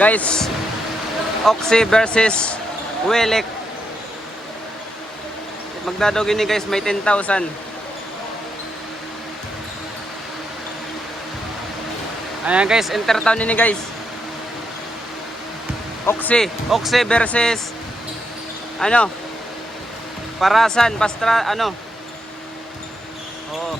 Guys, Oxy versus Welek. Magdadog ini guys, may 10,000. Ayan guys, Intertown ini guys. Oxy versus ano? Parasan, Pastra, ano? Oh.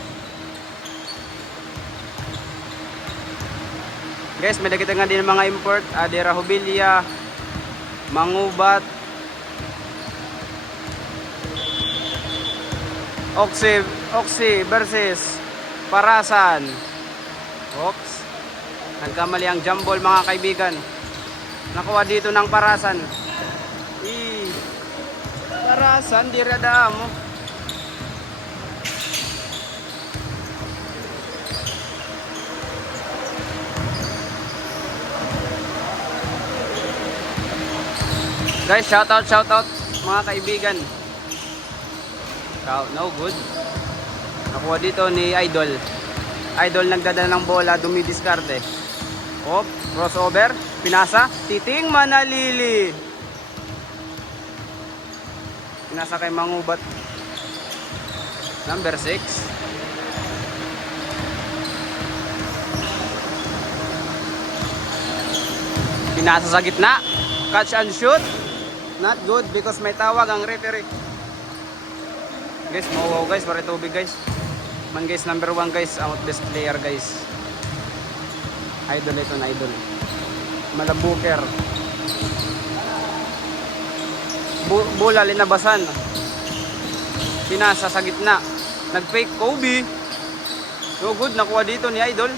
Guys, may nakita nga din mga import, Adira Hobilia, Mangubat. Oxy versus Parasan. Oops. Nagkamali ang jumble mga kaibigan. Nakuha dito ng Parasan. Parasan, di rada mo. Guys, shout out mga kaibigan. No good. Nakuha dito ni Idol. Idol nagdadala ng bola, dumidiskarte. Oh, crossover, pinasa, titing manalili. Pinasa kay Mangubat. Number 6. Pinasa sa gitna. Catch and shoot. Not good because may tawag ang referee. Guys, mauwaw guys, para tubig guys. Man guys, number 1 guys, out best player guys. Idol ito na idol. Malabuker. Bola linabasan. Pinasa sa gitna. Nag-fake Kobe. So good, nakuha dito ni Idol.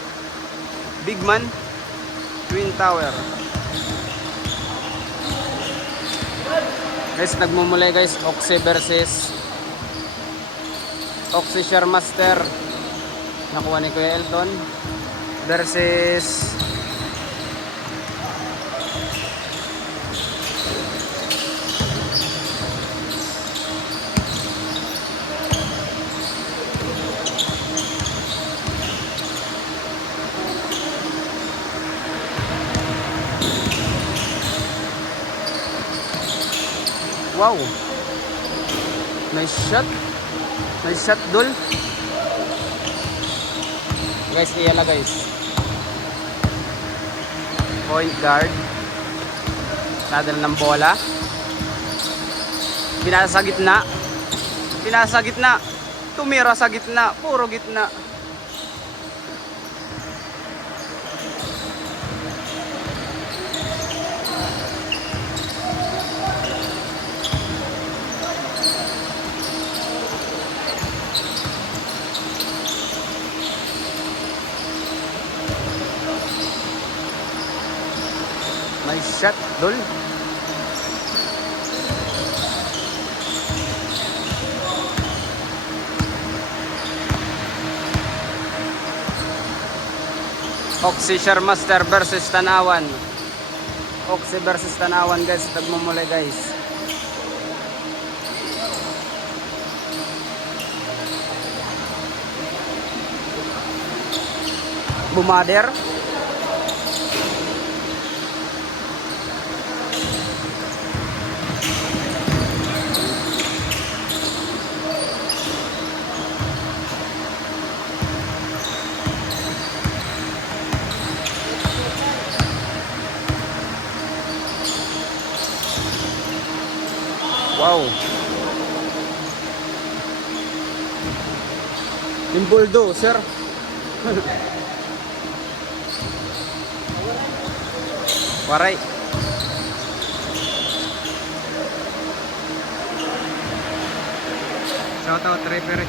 Big man. Twin Tower. Guys, nagmumulay guys. Oxy versus Oxy Sharemaster. Nakuha ni Kuya Elton versus wow. Nice shot. Nice shot, Dol. Guys, iyala guys. Point guard. Sadal ng bola. Pinasa sa gitna. Pinasa sa gitna. Tumira sa gitna. Puro gitna. Nice shot, Dol. Oxy Sharemaster versus Tanawan. Oxy versus Tanawan guys. Nagmumulay guys. Bumader. Wow. Yung bulldozer. Waray. Shout out referee.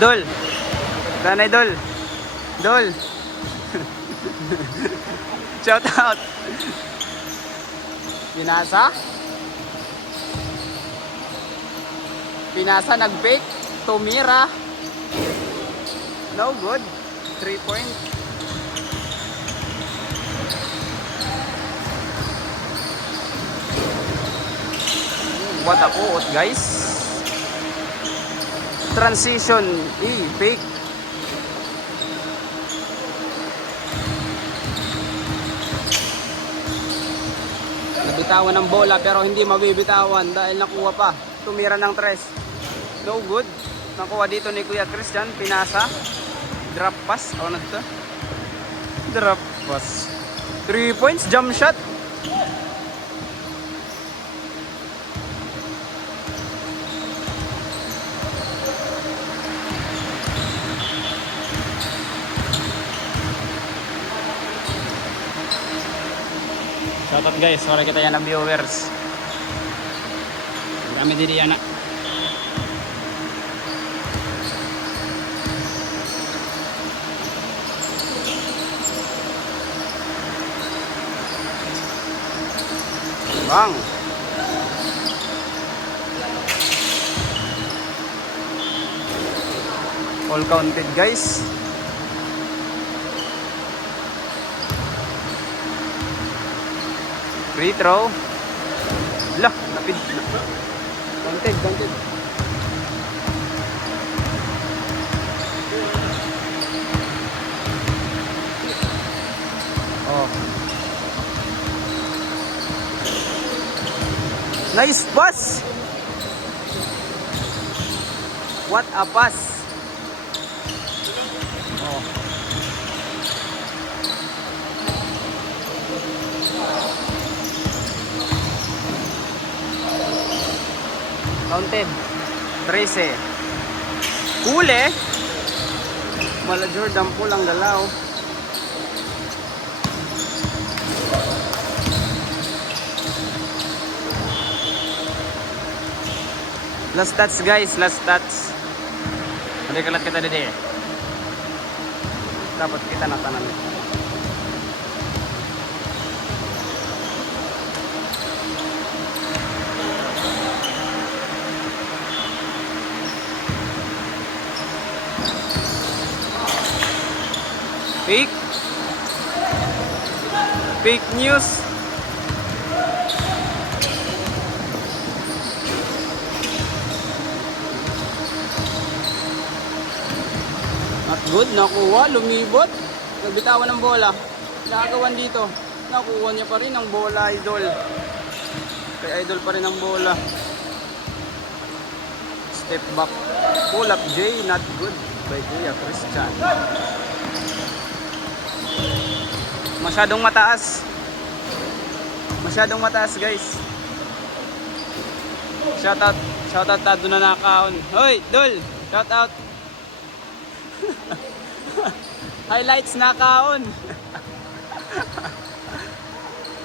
Dol. Tanay Dol. Dol. Shout out. Pinasa. Pinasa, nag-fake. Tumira. No good. 3 point. What a quote guys. Transition. Fake. Bitawan ng bola pero hindi mabibitawan dahil nakuha pa. Tumira ng tres. No good. Nakuha dito ni Kuya Christian. Pinasa. Drop pass. O ano dito? Drop pass. 3 points. Jump shot. Shoutout guys, wala kita yan ng viewers. Kami din yan na. Bang! All counted guys. Free throw. Lah, napid. Counted. Oh. Nice pass. What a pass. Oh. Counted. 13. Huli. Mala Jordan po lang galaw. Last touch guys, last touch. Hindi kalat kita dede. Dapat kita natanan. Fake news. Not good, nakuha, lumibot. Nagbitawan ng bola. Nakagawan dito. Nakuha niya pa rin ang bola, idol. Kay idol pa rin ang bola. Step back. Pull up J, not good by Kuya Christian. Masyadong mataas. Masyadong mataas guys. Shoutout ta doon na nakaon. Hoy, Dol, shoutout. Highlights nakaon.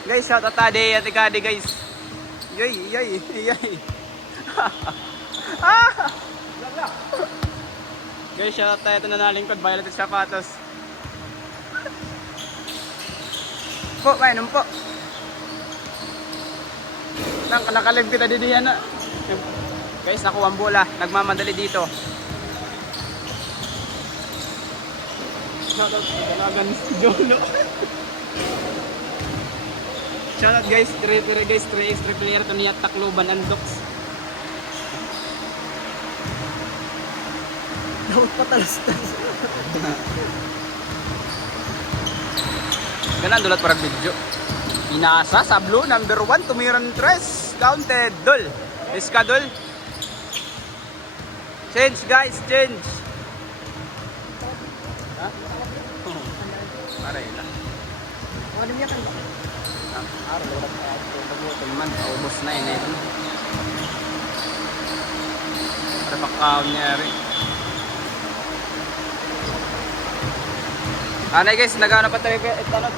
Guys, shoutout ta de at ikade guys. Yay. Guys, shoutout tayo ito na nalingkod. Violet Sapatos. Po, mainom po. Nakalive kita din yan na. Guys, nakuha ang bola. Nagmamadali dito. Shoutout dalagan Jolo. Shoutout guys, 3x player to niya Tacloban and Docs. Dapat patalas-talas. Ganun dulat para video. Inasa, Sablo, number 1, tumiran 3. Counted, Dol. Iska, Dol. Change, guys, change. Ha? Paray lang. Ano niya kan ba? Araw, wala pa ako. Man, paubos na yun. Para pakaon niya rin. Anay guys, nagana pa tayo itanot.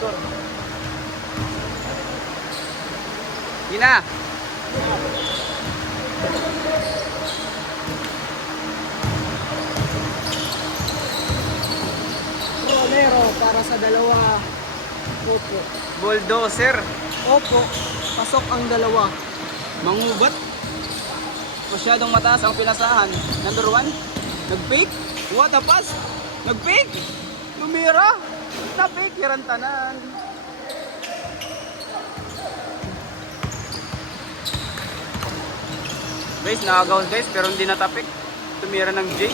Store. Gina. Romero para sa dalawa. Opo. Bulldozer. Opo. Pasok ang dalawa. Mangubat. Masyadong mataas ang pinasahan. Number 1. Nag-fake. What a pass. Nag-fake. Lumira. Na-fake. Hirantanan. Guys, nakagaw guys. Pero hindi natapik. Tumira ng J.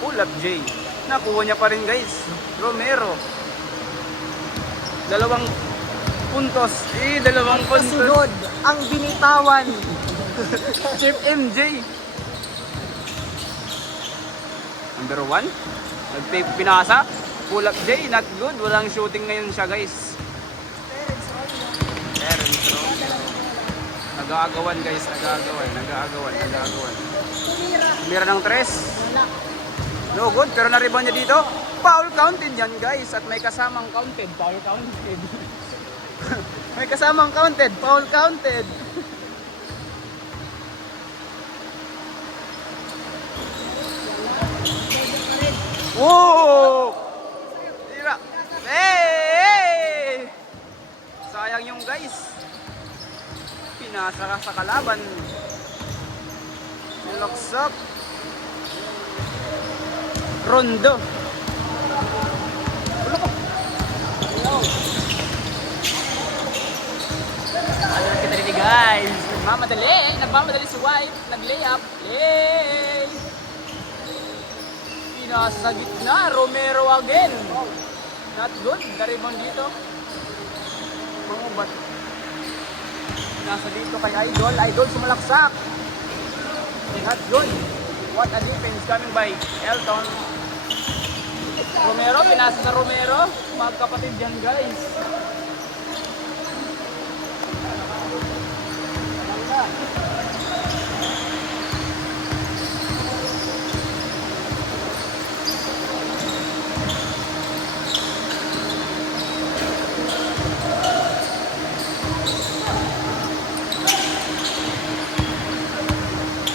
Pull up J. Nakuha niya pa rin guys. Romero. Dalawang puntos. Dalawang puntos. Kasunod, ang binitawan. Chip MJ. Number 1. Pinasa. Pull up J. Not good. Walang shooting ngayon siya guys. Terence Romero. Nag-aagawan guys. Nag-aagawan. Mira ng 3. Wala. No good. Pero na-rebound niya dito. Foul counted yan guys. At may kasamang counted. Foul counted. May kasamang counted. Foul counted. Whoa! Tira. Hey! Sayang yung guys. Pinasa ka sa kalaban. Niloksak. Rondo. Ulo ko. Ayun kita rin guys. Nagmamadali si White. Nag-layup. Yay! Pinasa gitna. Romero again. Not good. Daribon dito. Mangubat. Pinasa dito kay Idol. Idol sumalaksak. Not good. What a defense coming by Elton. Romero, pinasa sa Romero. Magkapatid yan guys.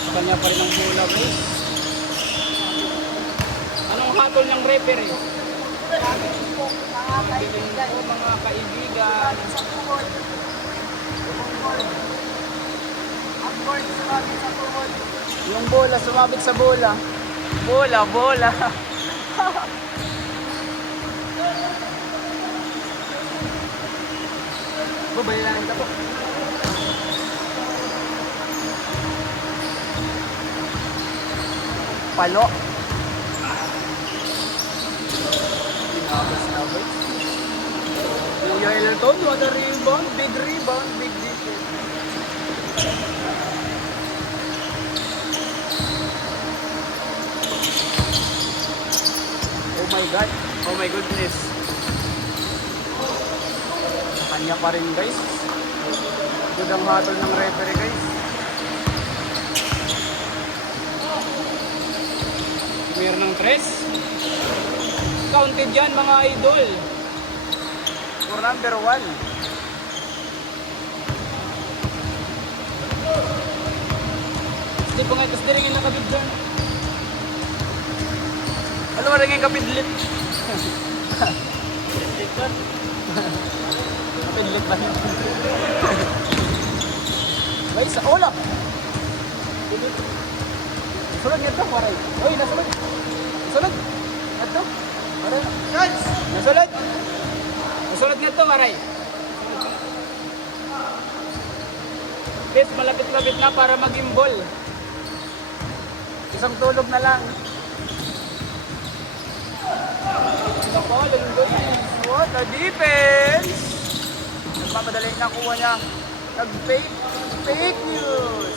Kanya pa rin ang bola guys. Anong hatol ng referee? Mga kaibigan. Yung bola sumabit sa bola. Bola. Babayaan ka po. Palo. Kuya Elton, what a rebound, big defense. Oh my goodness. Kanya pa rin guys. Good ang hatol ng referee guys. Meron ng 3. Counted yan mga idol. For number 1. Hindi po nga, tapos di rin yung nakabid dyan. Ano mo rin yung kapidlit? Kapidlit ba yun? Guys, sa ulap! Nasulod nga ito, paray. Uy, nasulod! Nasulod! Ito! Paray. Guys! Nasulod! Nasulod nga ito, paray. Please, malapit-lapit na para mag-imbol. Isang tulog na lang. What a defense! Nagmamadali na kuha niya. Fake news!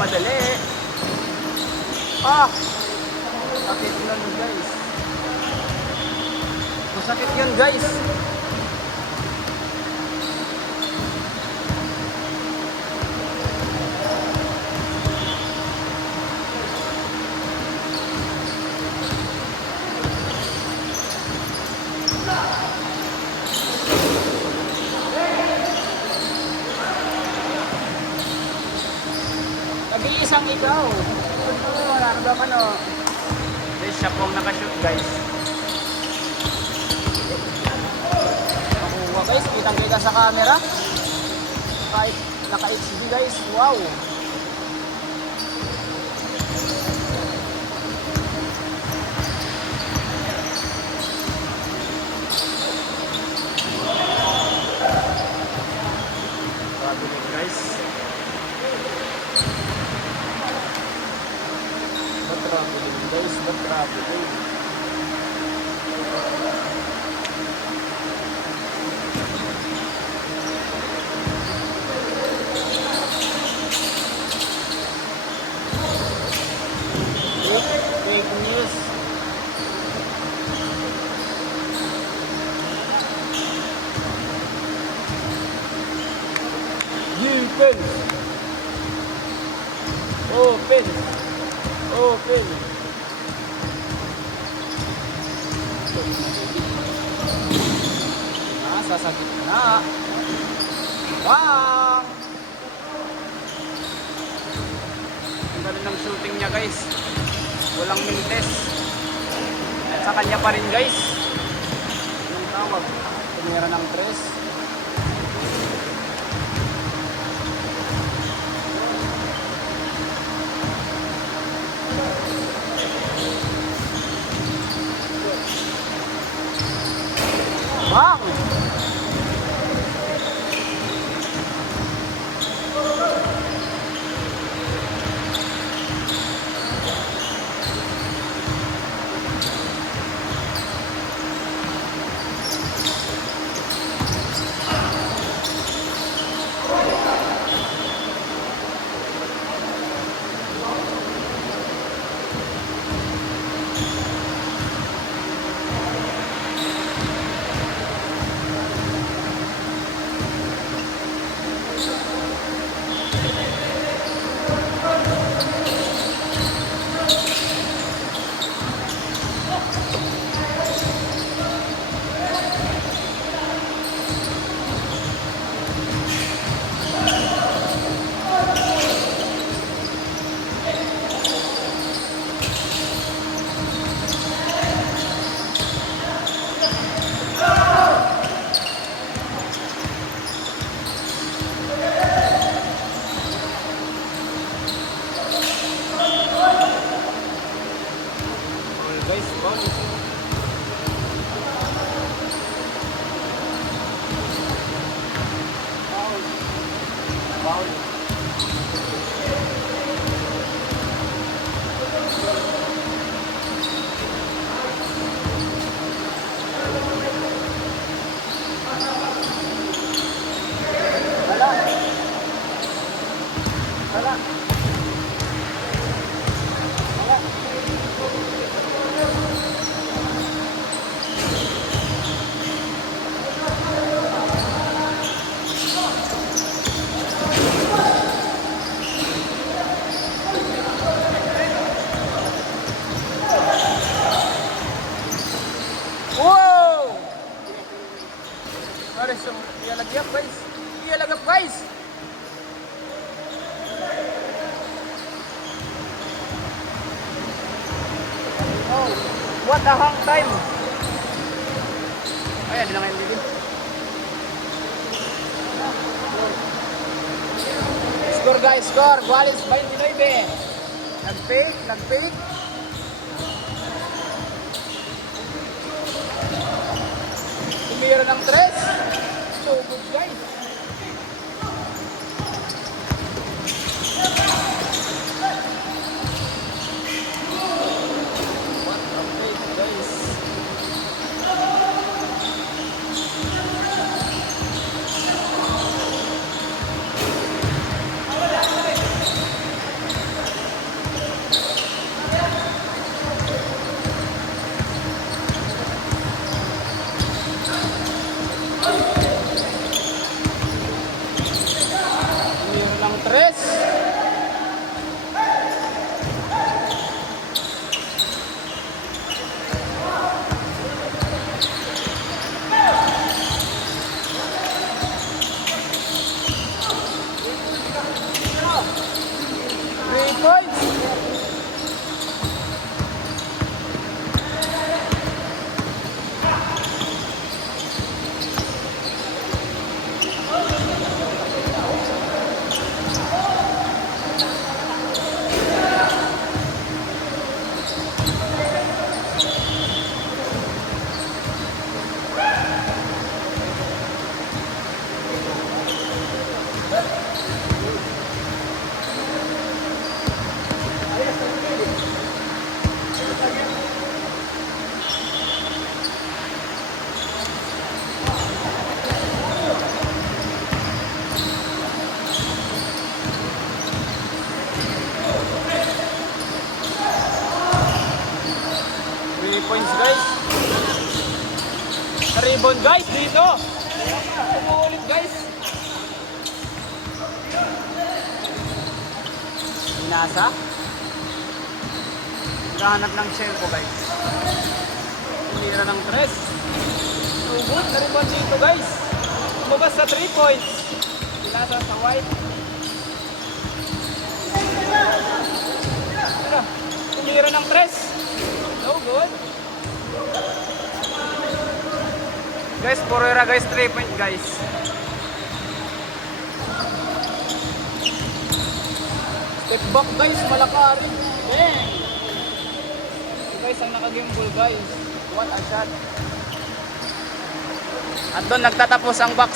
Madali. Sakit yun guys. Masakit yun guys. Nabilisang ikaw. Wala na ba ano? Guys, siya pong nakashoot guys. Nakuha guys, kitang-kita sa camera. Kahit naka-HD guys, wow. traveling guys. Traveling guys, traveling. Fake news. Open. Open. Open. Nasa gitna. Bang! Ang galing ng shooting niya guys. Walang mintes. At sa kanya pa rin guys. Anong tawag? Tumira ng tres. Bang! Guys, bang! Foul. Foul. Hala. Hala. Wow! Ano siya? Iyalagyan guys. Iyalagyan guys. Oh, what a hang time. Ayan, di na ngayon bibig. Score guys, score. Gualis 29. Nag-fake, nag-fake. Tumira ng tres. So good guys. What a fake guys. rebounds guys. Rebound guys dito. Umuulit guys. Nasa. Naghahanap ng shell ko guys. Tumira ng tres. Ugot na rebound dito guys. Lumabas sa 3 points. Nasa sa white. Tumira ng tres. No good. Guys, Porera guys, 3 point guys. Step back guys, malakari. Dang! Guys, ang nakagimbol guys. What a shot. At doon nagtatapos ang box